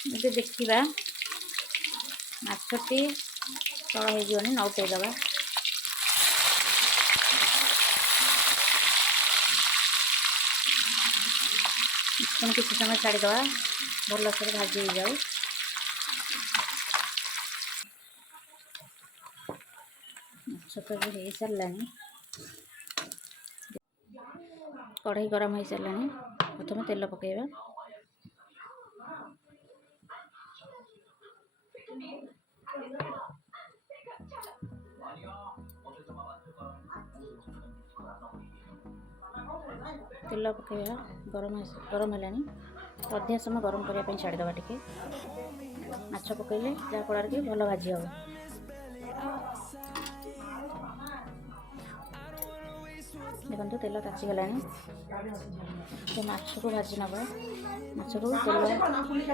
ଏବେ ଦେଖିବା ମାଛଟି ତଳ ହେଇଯିବନି, ନଉଟେଇଦେବା। ପୁଣି କିଛି ସମୟ ଛାଡ଼ିଦେବା, ଭଲସେ ଭାଜି ହେଇଯାଉ। ମାଛ ତ ଏବେ ହେଇସାରିଲାଣି। କଢ଼େଇ ଗରମ ହେଇସାରିଲାଣି। ପ୍ରଥମେ ତେଲ ପକାଇବା। ତେଲ ପକାଇବା, ଗରମ ହେଲାଣି। ଅଧିକ ସମୟ ଗରମ କରିବା ପାଇଁ ଛାଡ଼ିଦେବା ଟିକେ। ମାଛ ପକାଇଲେ ଯାହାଫଳରେ କି ଭଲ ଭାଜି ହେବ। ଦେଖନ୍ତୁ ତେଲ ତାତିଗଲାଣି। ତ ମାଛକୁ ଭାଜି ନେବା। ମାଛକୁ ତେଲ,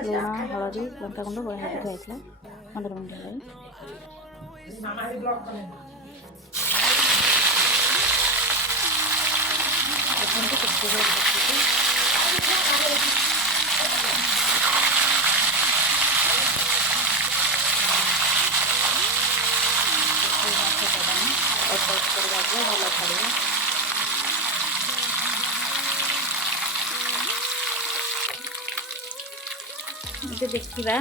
ଲୁଣ, ହଳଦୀ, ଲଙ୍କାଗୁଣ୍ଡ ଗୋଳା ହେଇକି ଥୁଆହେଇଥିଲା 15 ମିନିଟ୍ ହେଲାଣି। ଦେଖନ୍ତୁ କେତେ ଜୋର ଭାଜିଛି। ଅଳ୍ପ ଅଳ୍ପ କରି ଭାଜିବା, ଭଲ ଛାଡ଼ିବ। ଏବେ ଦେଖିବା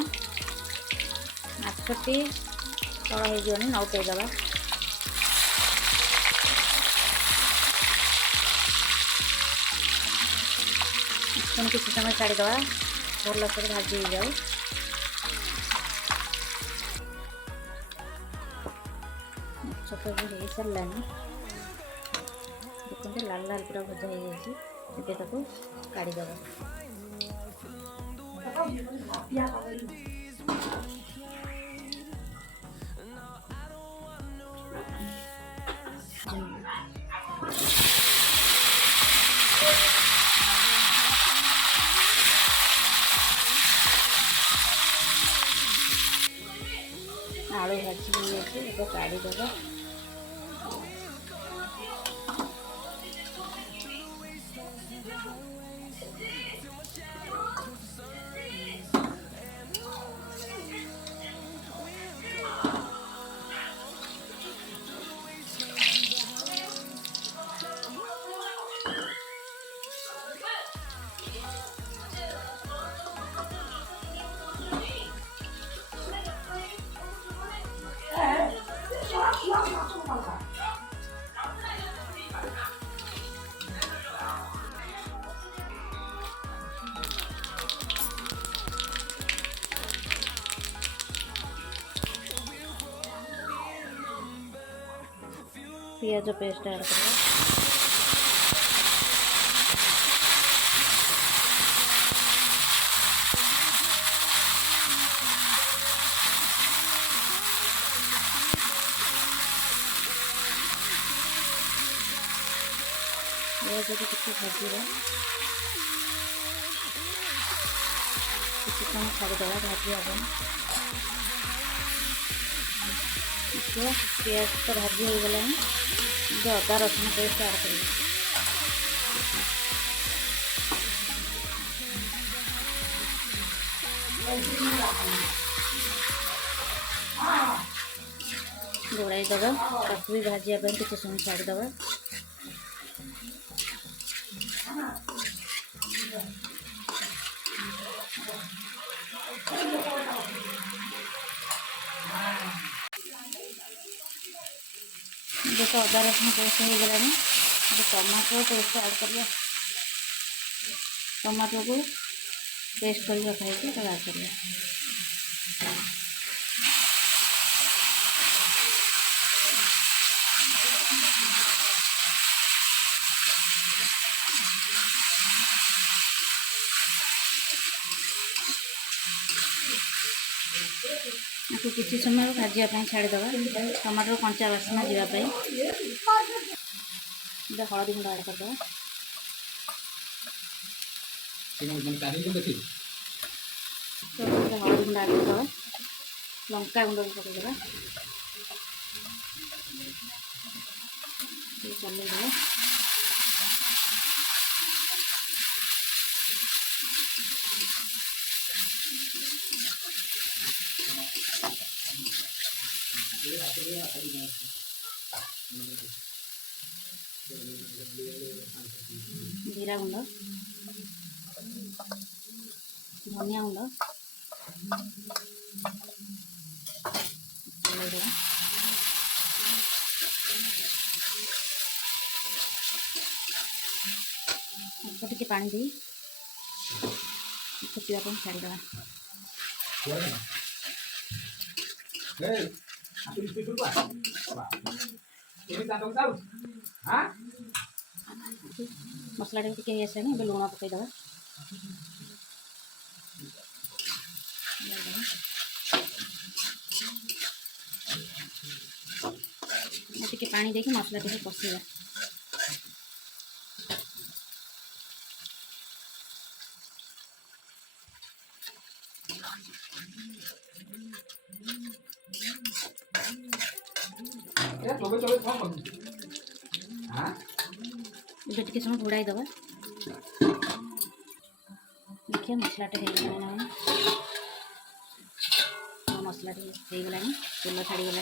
ମାଛଟି ତଳ ହେଇଯିବନି, ନଉଟେଇଦେବା। ପୁଣି କିଛି ସମୟ ଛାଡ଼ିଦେବା, ଭଲସେ ଭାଜି ହେଇଯାଉ। ମାଛ ତ ଏବେ ହେଇସାରିଲାଣି। ଦେଖନ୍ତୁ ଲାଲ ଲାଲ ପୁରା ଭଜା ହେଇଯାଇଛି। ଏବେ ତାକୁ କାଢ଼ିଦେବା। ଆଳୁ ଭାଜି ହେଇଯାଇଛି, ଏବେ କାଢ଼ିଦେବା। ପିଆଜ ପେଷ୍ଟ ଆଡ଼ କରିବା। ପିଆଜକୁ ଟିକେ ଭାଜିବା, କିଛି ସମୟ ଛାଡ଼ିଦେବା, ଭାଜି ହେବନି। ପିଆଜ ତ ଭାଜି ହେଇଗଲାଣି। ଏବେ ଅଦା ରସୁଣ ପେଷ୍ଟ ଆଡ଼ କରିବା। ଗୋଳାଇ ଦେବା, ତାକୁ ବି ଭାଜିବା ପାଇଁ କିଛି ସମୟ ଛାଡ଼ିଦେବା। ଏବେ ତ ଅଦା ରସୁଣ ପେଷ୍ଟ ହେଇଗଲାଣି। ଏବେ ଟମାଟୋ ପେଷ୍ଟ ଆଡ଼ କରିବା। ଟମାଟୋକୁ ପେଷ୍ଟ କରି ରଖାହେଇଛି, ତାକୁ ଆଡ଼ କରିବା। ତାକୁ କିଛି ସମୟ ଭାଜିବା ପାଇଁ ଛାଡ଼ିଦେବା, ଟମାଟୋ କଞ୍ଚା ବାସ୍ନା ଯିବା ପାଇଁ। ଏବେ ହଳଦୀ ଗୁଣ୍ଡ ଆଡ଼ କରିଦେବା। ହଳଦୀ ଗୁଣ୍ଡ ଆଡ଼ କରିଦେବା। ଲଙ୍କା ଗୁଣ୍ଡ ବି ପକାଇଦେବା। ଚଲେଇଦେବା। जीरा गुंड, धनिया गुंड, टे पानी दी फुटा छाड़ीद मसला टे आसला लुण पकईद टे पानी देखिए मसला टे कषा टे समय घोड़ाई दबा देखिए मसला टे मसला टे गला तेल छाड़ी गला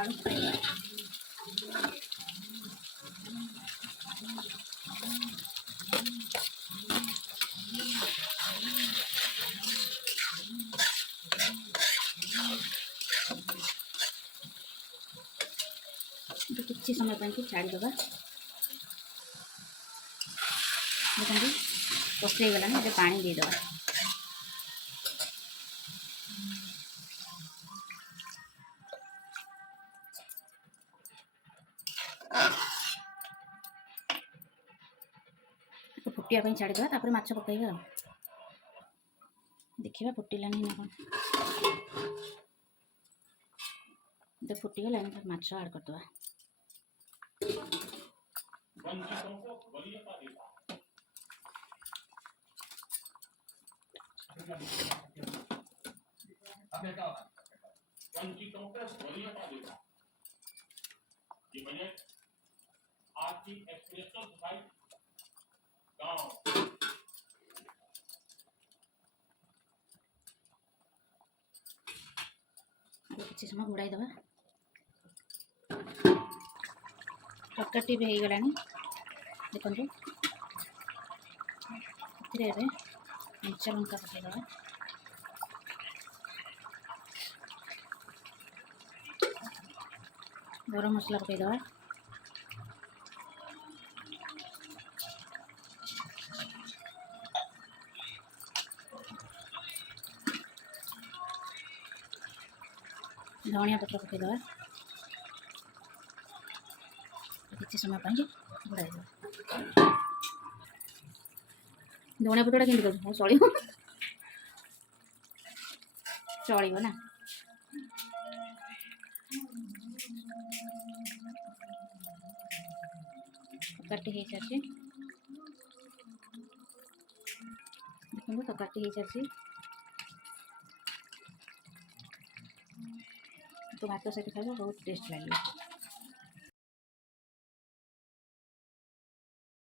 आलू किसी समय पर छाड़ीद देखते कषे गलानी ये पानी देद फुटिया छाड़ीद माछ पकईबा देखा फुटिलानी ना कौन तो फुटीगला माछ आड करदे किसी समय घोड़ाई दबा तरकारी भी हो गलानी देखो कंचा लंका पकईद गरम मसला पकईद धनिया पत्र पकईद किसी समय घोड़ाई धनिया पत्रटा के चलो चलो ना तरकारी हो सारी देखो तरकारी हो सारी तो भात सहित खाइबा बहुत टेस्ट लगे।